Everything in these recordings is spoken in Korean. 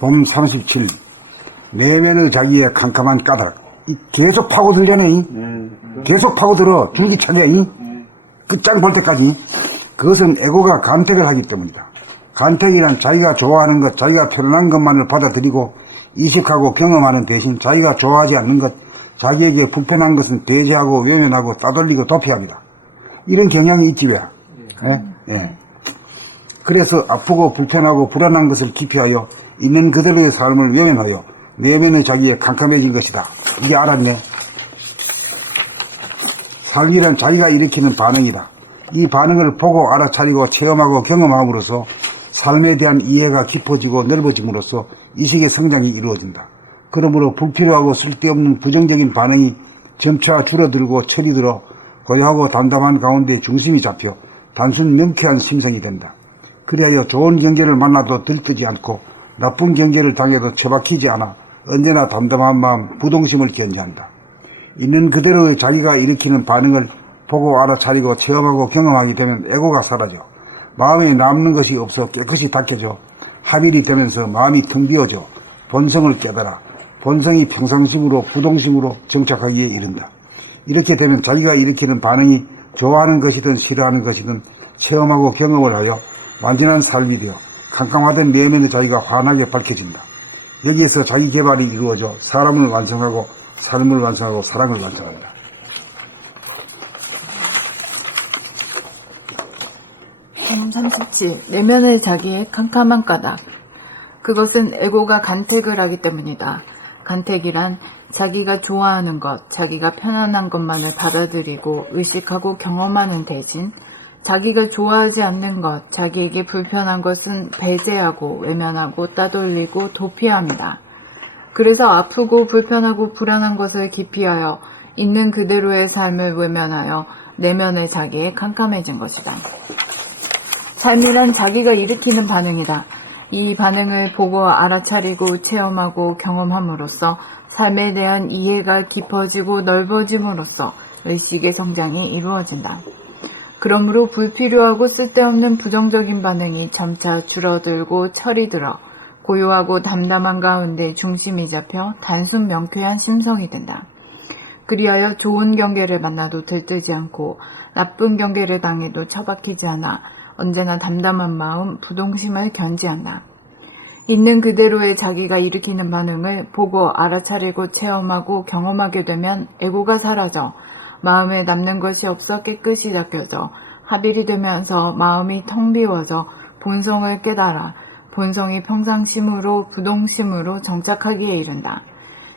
봄 37. 내면의 자기의 캄캄한 까닭. 이 계속 파고들려네. 이. 계속 파고들어. 줄기차게. 이. 끝장 볼 때까지. 그것은 에고가 간택을 하기 때문이다. 간택이란 자기가 좋아하는 것, 자기가 편안한 것만을 받아들이고 이식하고 경험하는 대신 자기가 좋아하지 않는 것, 자기에게 불편한 것은 배제하고 외면하고 따돌리고 도피합니다. 이런 경향이 있지 왜? 예? 예. 그래서 아프고 불편하고 불안한 것을 기피하여 있는 그대로의 삶을 외면하여 내면의 자기에 캄캄해진 것이다. 이게 알았네. 삶이란 자기가 일으키는 반응이다. 이 반응을 보고 알아차리고 체험하고 경험함으로써 삶에 대한 이해가 깊어지고 넓어짐으로써 이식의 성장이 이루어진다. 그러므로 불필요하고 쓸데없는 부정적인 반응이 점차 줄어들고 철이 들어 고요하고 담담한 가운데 중심이 잡혀 단순 명쾌한 심성이 된다. 그리하여 좋은 경계를 만나도 들뜨지 않고 나쁜 경계를 당해도 처박히지 않아 언제나 담담한 마음, 부동심을 견지한다. 있는 그대로의 자기가 일으키는 반응을 보고 알아차리고 체험하고 경험하게 되면 에고가 사라져 마음에 남는 것이 없어 깨끗이 닦여져 합일이 되면서 마음이 텅 비어져 본성을 깨달아 본성이 평상심으로 부동심으로 정착하기에 이른다. 이렇게 되면 자기가 일으키는 반응이 좋아하는 것이든 싫어하는 것이든 체험하고 경험을 하여 완전한 삶이 되어 캄캄하던 내면의 자기가 환하게 밝혀진다. 여기에서 자기 개발이 이루어져 사람을 완성하고 삶을 완성하고 사랑을 완성한다. 음, 37. 내면의 자기의 캄캄한 까닭. 그것은 에고가 간택을 하기 때문이다. 간택이란 자기가 좋아하는 것, 자기가 편안한 것만을 받아들이고 의식하고 경험하는 대신 자기가 좋아하지 않는 것, 자기에게 불편한 것은 배제하고 외면하고 따돌리고 도피합니다. 그래서 아프고 불편하고 불안한 것을 기피하여 있는 그대로의 삶을 외면하여 내면의 자기에 캄캄해진 것이다. 삶이란 자기가 일으키는 반응이다. 이 반응을 보고 알아차리고 체험하고 경험함으로써 삶에 대한 이해가 깊어지고 넓어짐으로써 의식의 성장이 이루어진다. 그러므로 불필요하고 쓸데없는 부정적인 반응이 점차 줄어들고 철이 들어 고요하고 담담한 가운데 중심이 잡혀 단순 명쾌한 심성이 된다. 그리하여 좋은 경계를 만나도 들뜨지 않고 나쁜 경계를 당해도 처박히지 않아 언제나 담담한 마음, 부동심을 견지한다. 있는 그대로의 자기가 일으키는 반응을 보고 알아차리고 체험하고 경험하게 되면 애고가 사라져 마음에 남는 것이 없어 깨끗이 닦여져 합일이 되면서 마음이 텅 비워져 본성을 깨달아 본성이 평상심으로 부동심으로 정착하기에 이른다.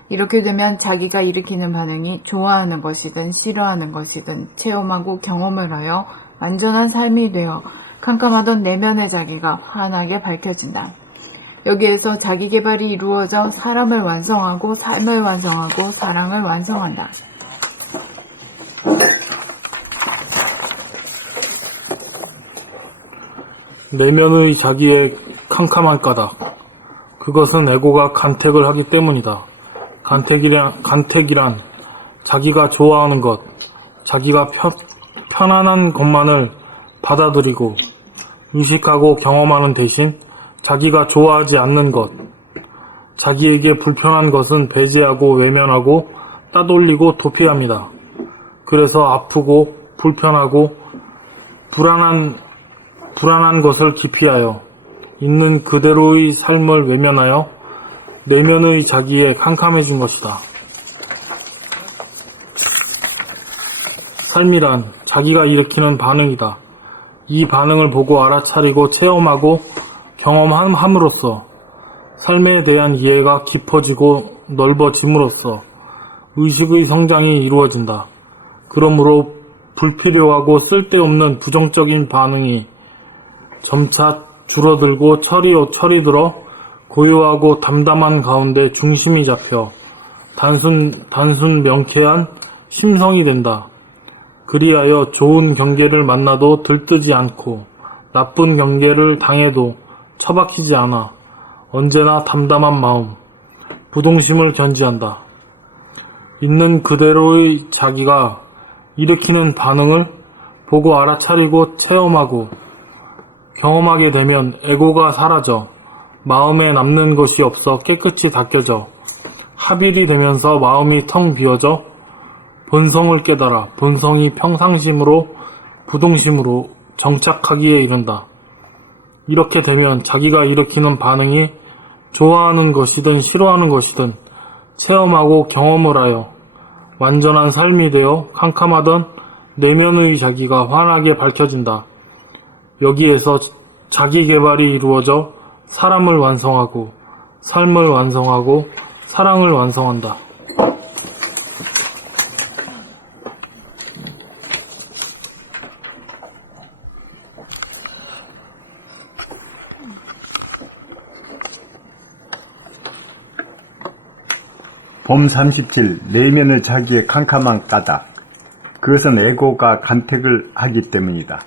이렇게 되면 자기가 일으키는 반응이 좋아하는 것이든 싫어하는 것이든 체험하고 경험을 하여 완전한 삶이 되어 캄캄하던 내면의 자기가 환하게 밝혀진다. 여기에서 자기 개발이 이루어져 사람을 완성하고 삶을 완성하고 사랑을 완성한다. 내면의 자기의 캄캄한 까닭. 그것은 에고가 간택을 하기 때문이다. 간택이란, 간택이란 자기가 좋아하는 것, 자기가 편, 편안한 것만을 받아들이고 의식하고 경험하는 대신 자기가 좋아하지 않는 것, 자기에게 불편한 것은 배제하고 외면하고 따돌리고 도피합니다. 그래서 아프고 불편하고 불안한 불안한 것을 기피하여 있는 그대로의 삶을 외면하여 내면의 자기에 캄캄해진 것이다. 삶이란 자기가 일으키는 반응이다. 이 반응을 보고 알아차리고 체험하고 경험함으로써 삶에 대한 이해가 깊어지고 넓어짐으로써 의식의 성장이 이루어진다. 그러므로 불필요하고 쓸데없는 부정적인 반응이 점차 줄어들고 철이, 철이 들어 고요하고 담담한 가운데 중심이 잡혀 단순, 단순 명쾌한 심성이 된다. 그리하여 좋은 경계를 만나도 들뜨지 않고 나쁜 경계를 당해도 처박히지 않아 언제나 담담한 마음, 부동심을 견지한다. 있는 그대로의 자기가 일으키는 반응을 보고 알아차리고 체험하고 경험하게 되면 에고가 사라져 마음에 남는 것이 없어 깨끗이 닦여져 합일이 되면서 마음이 텅 비어져 본성을 깨달아 본성이 평상심으로 부동심으로 정착하기에 이른다. 이렇게 되면 자기가 일으키는 반응이 좋아하는 것이든 싫어하는 것이든 체험하고 경험을 하여 완전한 삶이 되어 캄캄하던 내면의 자기가 환하게 밝혀진다. 여기에서 자기 개발이 이루어져 사람을 완성하고 삶을 완성하고 사랑을 완성한다. 봄 37 내면의 자기의 캄캄한 까닭 그것은 에고가 간택을 하기 때문이다.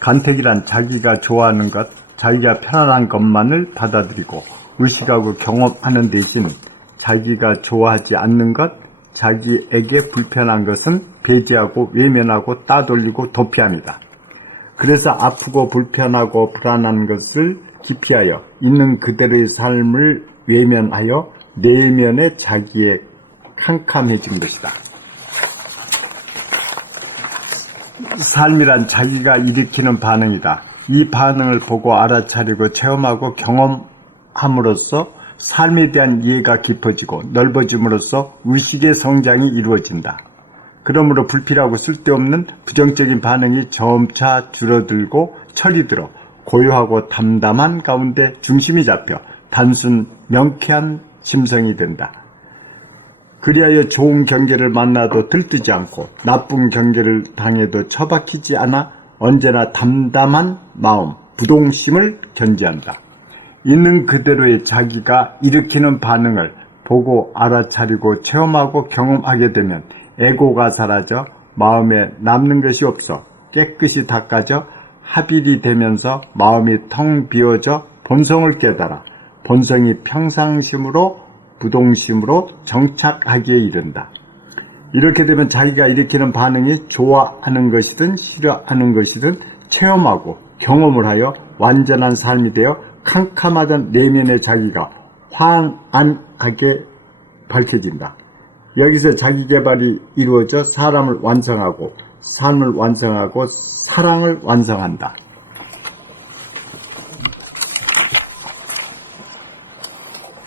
간택이란 자기가 좋아하는 것, 자기가 편안한 것만을 받아들이고 의식하고 경험하는 대신 자기가 좋아하지 않는 것, 자기에게 불편한 것은 배제하고 외면하고 따돌리고 도피합니다. 그래서 아프고 불편하고 불안한 것을 기피하여 있는 그대로의 삶을 외면하여 내면의 자기의 캄캄해진 것이다. 삶이란 자기가 일으키는 반응이다. 이 반응을 보고 알아차리고 체험하고 경험함으로써 삶에 대한 이해가 깊어지고 넓어짐으로써 의식의 성장이 이루어진다. 그러므로 불필요하고 쓸데없는 부정적인 반응이 점차 줄어들고 철이 들어 고요하고 담담한 가운데 중심이 잡혀 단순 명쾌한 심성이 된다. 그리하여 좋은 경계를 만나도 들뜨지 않고 나쁜 경계를 당해도 처박히지 않아 언제나 담담한 마음, 부동심을 견지한다. 있는 그대로의 자기가 일으키는 반응을 보고 알아차리고 체험하고 경험하게 되면 에고가 사라져 마음에 남는 것이 없어 깨끗이 닦아져 합일이 되면서 마음이 텅 비어져 본성을 깨달아 본성이 평상심으로 부동심으로 정착하기에 이른다. 이렇게 되면 자기가 일으키는 반응이 좋아하는 것이든 싫어하는 것이든 체험하고 경험을 하여 완전한 삶이 되어 캄캄하던 내면의 자기가 환안하게 밝혀진다. 여기서 자기 개발이 이루어져 사람을 완성하고 삶을 완성하고 사랑을 완성한다.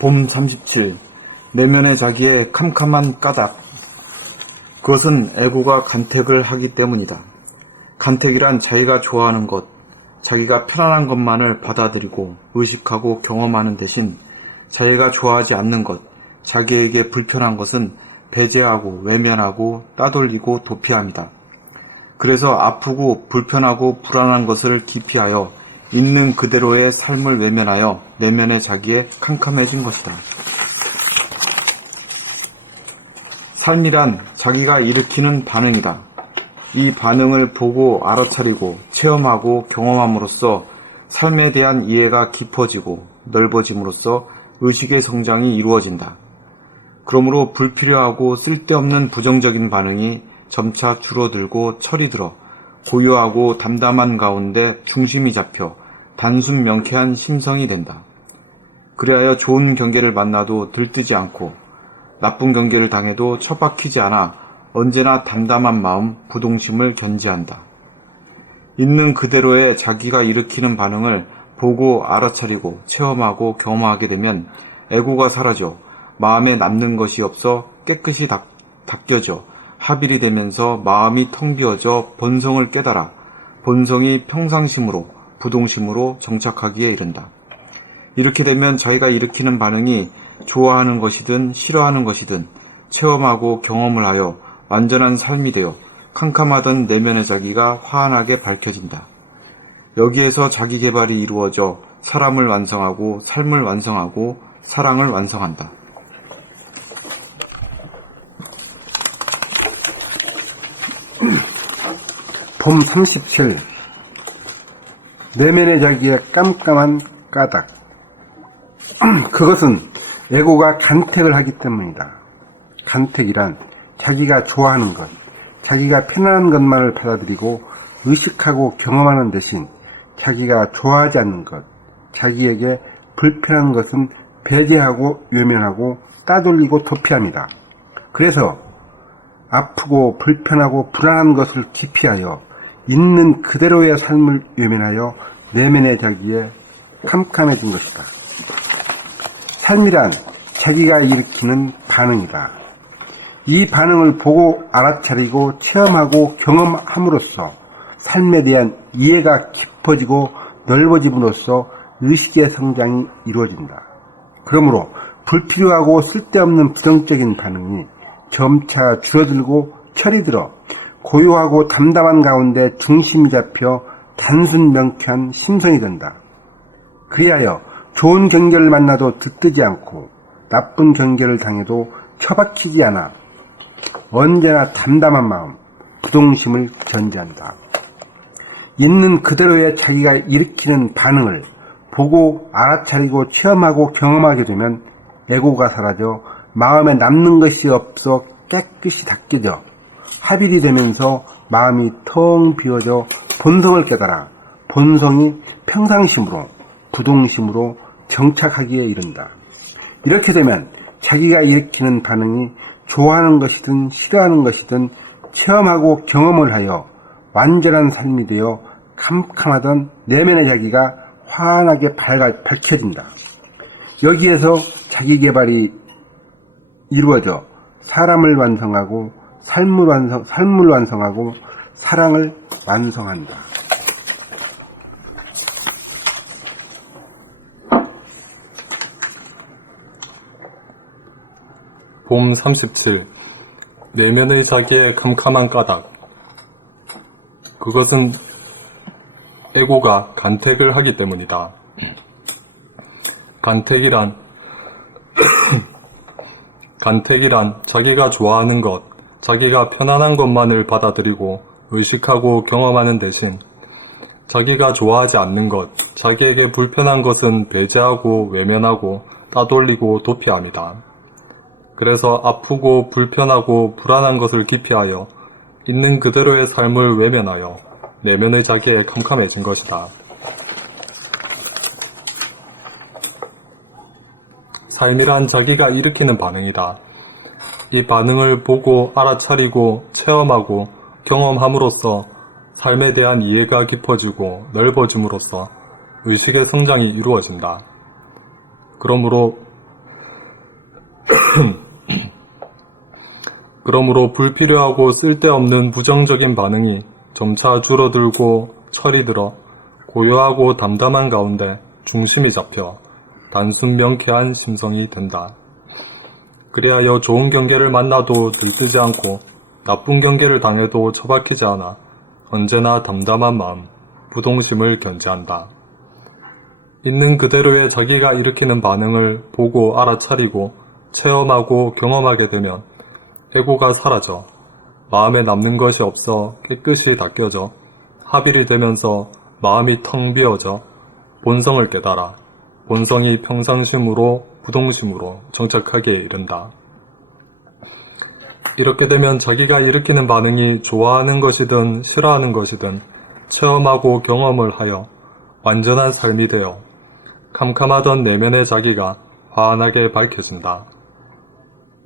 봄 37 내면의 자기의 캄캄한 까닭 그것은 애고가 간택을 하기 때문이다. 간택이란 자기가 좋아하는 것, 자기가 편안한 것만을 받아들이고 의식하고 경험하는 대신 자기가 좋아하지 않는 것, 자기에게 불편한 것은 배제하고 외면하고 따돌리고 도피합니다. 그래서 아프고 불편하고 불안한 것을 기피하여 있는 그대로의 삶을 외면하여 내면의 자기에 캄캄해진 것이다. 삶이란 자기가 일으키는 반응이다. 이 반응을 보고 알아차리고 체험하고 경험함으로써 삶에 대한 이해가 깊어지고 넓어짐으로써 의식의 성장이 이루어진다. 그러므로 불필요하고 쓸데없는 부정적인 반응이 점차 줄어들고 철이 들어 고요하고 담담한 가운데 중심이 잡혀 단순 명쾌한 심성이 된다. 그리하여 좋은 경계를 만나도 들뜨지 않고 나쁜 경계를 당해도 처박히지 않아 언제나 담담한 마음, 부동심을 견지한다. 있는 그대로의 자기가 일으키는 반응을 보고 알아차리고 체험하고 경험하게 되면 애고가 사라져 마음에 남는 것이 없어 깨끗이 닦, 닦여져 합일이 되면서 마음이 텅 비어져 본성을 깨달아 본성이 평상심으로 부동심으로 정착하기에 이른다. 이렇게 되면 자기가 일으키는 반응이 좋아하는 것이든 싫어하는 것이든 체험하고 경험을 하여 완전한 삶이 되어 캄캄하던 내면의 자기가 환하게 밝혀진다. 여기에서 자기 개발이 이루어져 사람을 완성하고 삶을 완성하고 사랑을 완성한다. 봄 37 내면의 자기의 깜깜한 까닭 그것은 에고가 간택을 하기 때문이다. 간택이란 자기가 좋아하는 것, 자기가 편안한 것만을 받아들이고 의식하고 경험하는 대신 자기가 좋아하지 않는 것, 자기에게 불편한 것은 배제하고 외면하고 따돌리고 도피합니다. 그래서 아프고 불편하고 불안한 것을 기피하여 있는 그대로의 삶을 외면하여 내면의 자기에 캄캄해진 것이다. 삶이란 자기가 일으키는 반응이다. 이 반응을 보고 알아차리고 체험하고 경험함으로써 삶에 대한 이해가 깊어지고 넓어짐으로써 의식의 성장이 이루어진다. 그러므로 불필요하고 쓸데없는 부정적인 반응이 점차 줄어들고 철이 들어 고요하고 담담한 가운데 중심이 잡혀 단순 명쾌한 심성이 된다. 그리하여 좋은 경계를 만나도 들뜨지 않고 나쁜 경계를 당해도 처박히지 않아 언제나 담담한 마음, 부동심을 견지한다. 있는 그대로의 자기가 일으키는 반응을 보고 알아차리고 체험하고 경험하게 되면 애고가 사라져 마음에 남는 것이 없어 깨끗이 닦여져 합일이 되면서 마음이 텅 비어져 본성을 깨달아 본성이 평상심으로 부동심으로 정착하기에 이른다. 이렇게 되면 자기가 일으키는 반응이 좋아하는 것이든 싫어하는 것이든 체험하고 경험을 하여 완전한 삶이 되어 캄캄하던 내면의 자기가 환하게 밝아, 밝혀진다. 여기에서 자기 개발이 이루어져 사람을 완성하고 삶을 완성, 삶을 완성하고 사랑을 완성한다. 봄 37. 내면의 자기의 캄캄한 까닭. 그것은 에고가 간택을 하기 때문이다. 간택이란 간택이란 자기가 좋아하는 것, 자기가 편안한 것만을 받아들이고 의식하고 경험하는 대신 자기가 좋아하지 않는 것, 자기에게 불편한 것은 배제하고 외면하고 따돌리고 도피합니다. 그래서 아프고 불편하고 불안한 것을 기피하여 있는 그대로의 삶을 외면하여 내면의 자기에 캄캄해진 것이다. 삶이란 자기가 일으키는 반응이다. 이 반응을 보고 알아차리고 체험하고 경험함으로써 삶에 대한 이해가 깊어지고 넓어짐으로써 의식의 성장이 이루어진다. 그러므로 그러므로 불필요하고 쓸데없는 부정적인 반응이 점차 줄어들고 철이 들어 고요하고 담담한 가운데 중심이 잡혀 단순 명쾌한 심성이 된다. 그리하여 좋은 경계를 만나도 들뜨지 않고 나쁜 경계를 당해도 처박히지 않아 언제나 담담한 마음, 부동심을 견지한다. 있는 그대로의 자기가 일으키는 반응을 보고 알아차리고 체험하고 경험하게 되면 애고가 사라져 마음에 남는 것이 없어 깨끗이 닦여져 합일이 되면서 마음이 텅 비어져 본성을 깨달아 본성이 평상심으로 부동심으로 정착하기에 이른다. 이렇게 되면 자기가 일으키는 반응이 좋아하는 것이든 싫어하는 것이든 체험하고 경험을 하여 완전한 삶이 되어 캄캄하던 내면의 자기가 환하게 밝혀진다.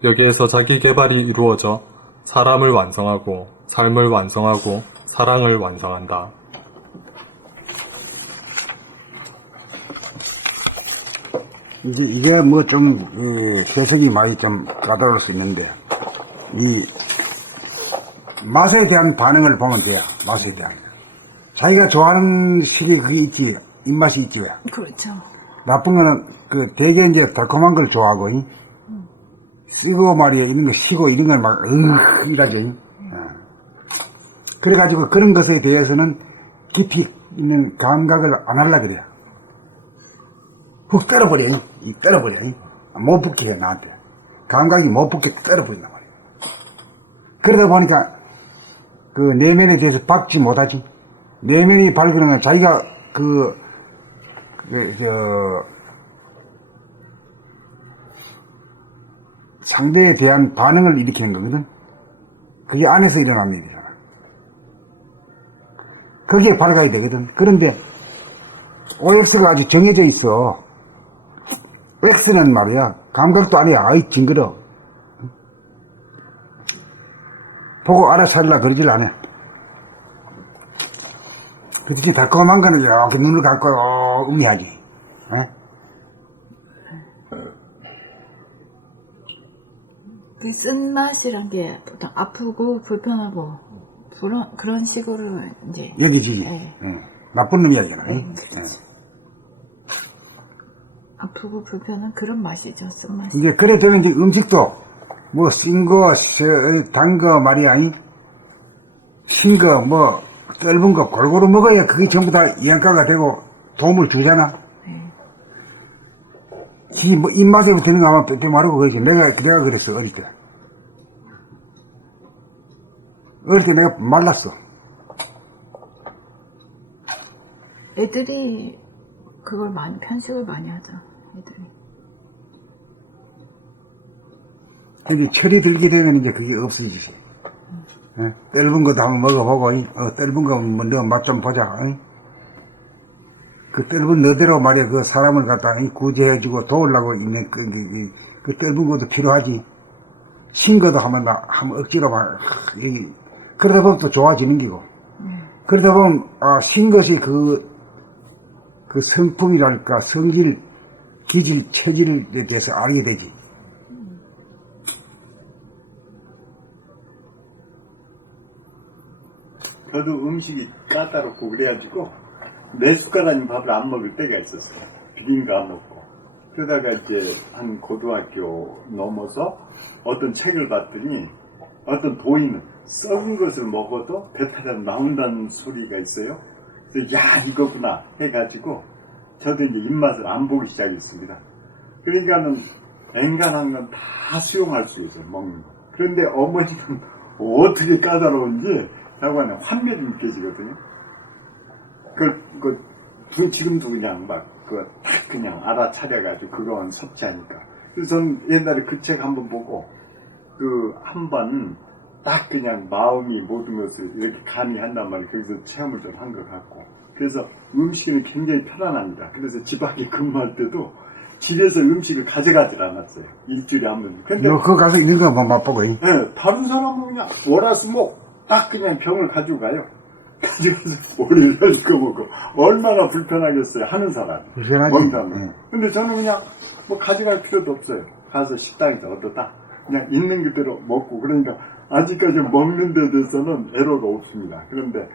여기에서 자기 개발이 이루어져 사람을 완성하고 삶을 완성하고 사랑을 완성한다. 이제 이게 뭐 좀 해석이 많이 좀 까다로울 수 있는데 이 맛에 대한 반응을 보면 돼요. 맛에 대한 자기가 좋아하는 식이 그게 있지 입맛이 있지 왜 그렇죠. 나쁜 거는 그 대개 이제 달콤한 걸 좋아하고 이. 쓰고 말이야 이런 거 시고 이런 건막 으 이라죠. 이. 어. 그래가지고 그런 것에 대해서는 깊이 있는 감각을 안 하려 그래요. 훅 때려버려. 이. 이. 못 붙게 해 나한테. 감각이 못 붙게 때려버린단 말이야. 그러다 보니까 그 내면에 대해서 밟지 못하지. 내면이 밟으면 자기가 그, 그, 저, 상대에 대한 반응을 일으키는 거거든. 그게 안에서 일어나는 일이잖아. 거기에 밝아야 되거든. 그런데 OX가 아주 정해져 있어. X는 말이야. 감각도 아니야. 아이, 징그러. 보고 알아차리라 그러질 않아. 그렇지, 달콤한 거는 이렇게 눈을 감고, 어, 음미하지. 어? 그 쓴맛이란 게 보통 아프고 불편하고 그런 그런 식으로 이제 여기지. 네. 응. 나쁜 놈이야잖아. 네, 응? 그렇죠. 아프고 불편한 그런 맛이죠 쓴맛이. 이제 그래 되면 이제 음식도 뭐 쓴거 단거 말이야 신거뭐 떫은 거 골고루 먹어야 그게 전부 다 영가가 되고 도움을 주잖아 네. 이 뭐 입맛에 드는 거 하면 빼빼 마르고 그러지 내가 내가 그랬어 어릴 때 어릴 때 내가 말랐어 애들이 그걸 많이 편식을 많이 하죠. 애들이. 이제 철이 들게 되면 이제 그게 없어지지 예? 떫은 것도 한번 먹어보고 이. 어, 떫은 거너맛 좀 보자 어? 그 떫은 너대로 말이야 그 사람을 갖다 이 구제해주고 도우려고 있는 그, 그, 그, 그 떫은 것도 필요하지 신 것도 한번 막 한번 억지로 막 하, 이, 그러다 보면 또 좋아지는 기고 그러다 보면 아, 신 것이 그, 그 성품이랄까 성질 기질 체질에 대해서 알게 되지 저도 음식이 까다롭고 그래가지고 몇 숟가락인 밥을 안 먹을 때가 있었어요. 거안 먹고. 그러다가 이제 한 고등학교 넘어서 어떤 책을 봤더니 어떤 도인은 썩은 것을 먹어도 배탈이 나온다는 소리가 있어요. 야 이거구나 해가지고 저도 이제 입맛을 안 보기 시작했습니다. 그러니까는 엔간한 건 다 수용할 수 있어요 먹는 거. 그런데 어머니는 어떻게 까다로운지 자꾸는 환멸이 느껴지거든요. 그, 그, 두- 지금도 그냥 막, 그, 딱 그냥 알아차려가지고 그거만 섭취하니까. 그래서 저는 옛날에 그 책 한번 보고, 그, 한 번, 딱 그냥 마음이 모든 것을 이렇게 가미한단 말이에요. 거기서 체험을 좀 한 것 같고. 그래서 음식은 굉장히 편안합니다. 그래서 지방에 근무할 때도 집에서 음식을 가져가질 않았어요. 일주일에 한 번. 근데 너 그거 가서 있는 거 한번 맛보고 이. 예, 다른 사람은 그냥 월화수목 딱 그냥 병을 가지고 가요. 가져가서 오리를 거 먹고 얼마나 불편하겠어요 하는 사람. 불편하지. 먹다면. 응. 근데 저는 그냥 뭐 가져갈 필요도 없어요. 가서 식당에서 얻어다 그냥 있는 그대로 먹고 그러니까 아직까지 먹는 데 대해서는 애로가 없습니다. 그런데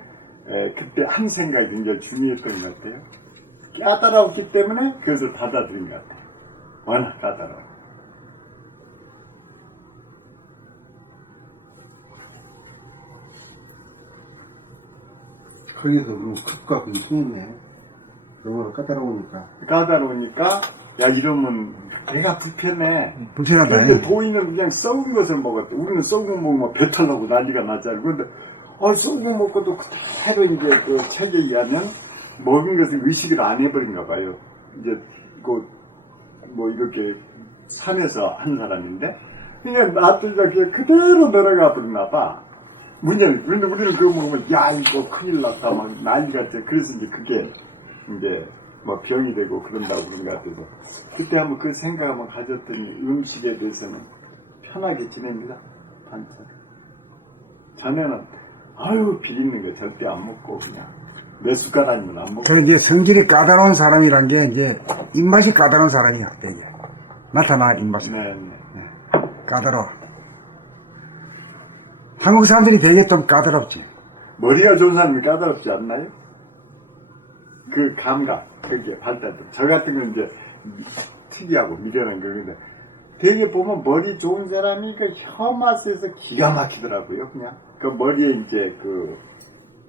에, 그때 한 생각이 굉장히 중요했던 것 같아요. 까다롭기 때문에 그것을 받아들인 것 같아요. 워낙 까다로워. 거기서 그럼 컵과 그 통했네. 너무 까다로우니까. 까다로우니까 야 이러면 배가 불편해. 불편하다 이. 도인은 그냥 썩은 것을 먹었대. 우리는 썩은 거 먹으면 배탈 나고 난리가 나잖아. 그런데 아, 썩은 거 먹고도 그대로 이제 그 책에 의하면 먹은 것을 의식을 안 해버린가 봐요. 이제 그뭐 이렇게 산에서 한 사람인데 그냥 놔두자 그냥 그대로 내려가 버리나 봐. 문제는 그런데 우리는 그거 먹으면 야 이거 큰일 났다 막 난리가 돼. 그래서 이제 그게 이제 뭐 병이 되고 그런다고 그런 것 같아서 그때 한번 그 생각 한번 가졌더니 음식에 대해서는 편하게 지냅니다. 반찬. 자네는 아유 비리는 거 절대 안 먹고 그냥 몇 숟가락이면 안 먹고 저 이제 성질이 까다로운 사람이란 게 이제 입맛이 까다로운 사람이야 되게 나타나 입맛이 네, 네. 까다로워 한국 사람들이 되게 좀 까다롭지 머리가 좋은 사람이 까다롭지 않나요? 그 감각, 그게 발달돼. 저 같은 건 이제 특이하고 미련한 거근데 되게 보면 머리 좋은 사람이 그 혀맛에서 기가 막히더라고요, 그냥. 그 머리에 이제 그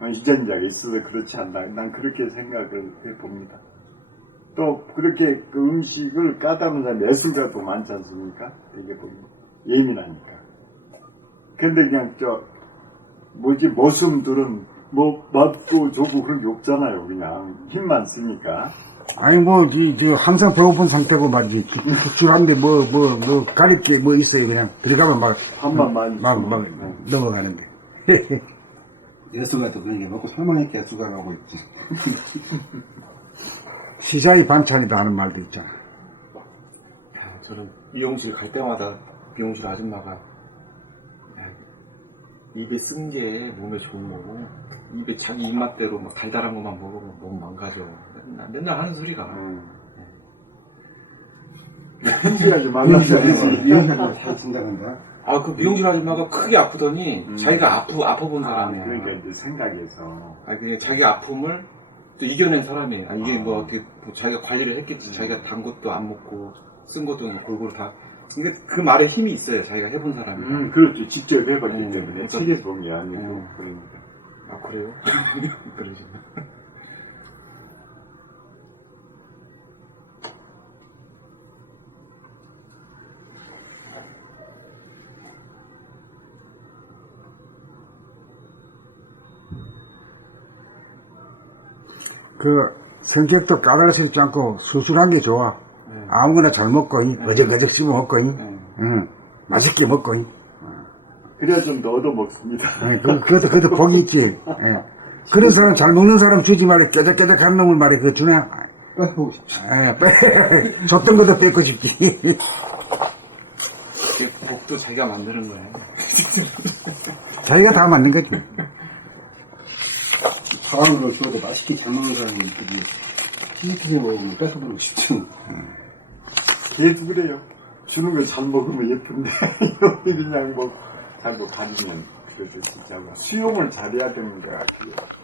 유전자가 있어서 그렇지 않나. 난 그렇게 생각을 해봅니다. 또 그렇게 그 음식을 까다로운 사람이 예술가도 많지 않습니까? 되게 보면. 예민하니까. 근데 그냥 저 뭐지 모습들은 뭐 맛도 좋고 그런 게 없잖아요 그냥. 힘만 쓰니까. 아니 뭐 지, 저 항상 배고픈 상태고 말이지. 기- 기- 기출한데 뭐 뭐 뭐 가릴 게 뭐 있어요 그냥. 들어가면 막 밥만 많이 막, 막 먹으면. 넘어가는데. 예수가도 그런 게 먹고 예수가 가고 있지. 시자의 반찬이다 하는 말도 있잖아. 저는 미용실 갈 때마다 미용실 아줌마가 야, 입에 쓴 게 몸에 좋은 거고 입에 자기 입맛대로 막 달달한 것만 먹으면 몸 망가져. 맨날, 맨날 하는 소리가. 말라 미용실 미용실 잘 진다는데. 아그 미용실 아줌마가 크게 아프더니 음. 자기가 아프 아파본 아, 사람이야. 그러니까 이제 생각해서 아니 그냥 자기 아픔을 또 이겨낸 사람이에요. 아, 이게 뭐 어떻게 뭐 자기가 관리를 했겠지. 음. 자기가 단 것도 안 먹고 쓴 것도 골고루 다. 근데 그 말에 힘이 있어요. 자기가 해본 사람이. 음, 그렇죠. 직접 해봤기 음, 때문에 책에서 본게 아니고 음. 그러니까. 아 그래요? 그러지. 그 성격도 까다롭지 않고 수술한 게 좋아. 네. 아무거나 잘 먹고 이 어적어적 씹어 먹고 이 네. 응. 맛있게 먹고 이 그래야 좀 더 얻어먹습니다. 예, 그, 그것도, 그것도 복이 있지. 예. 그런 사람, 잘 먹는 사람 주지 말에 깨작깨작한 놈을 말해, 그거 주냐? 빼보고 싶지. 예, 빼, 줬던 것도 뺏고 싶지. 그 복도 자기가 만드는 거예요. 자기가 다 만든 거지. 걸 줘도 맛있게 잘 먹는 사람이 있거든. 피지피지 먹으면 뺏어보고 싶지. 계속 그래요. 주는 걸 잘 먹으면 예쁜데 여기 그냥 뭐 자꾸 가리면 그래서 진짜 뭐 수용을 잘해야 되는 것 같아요.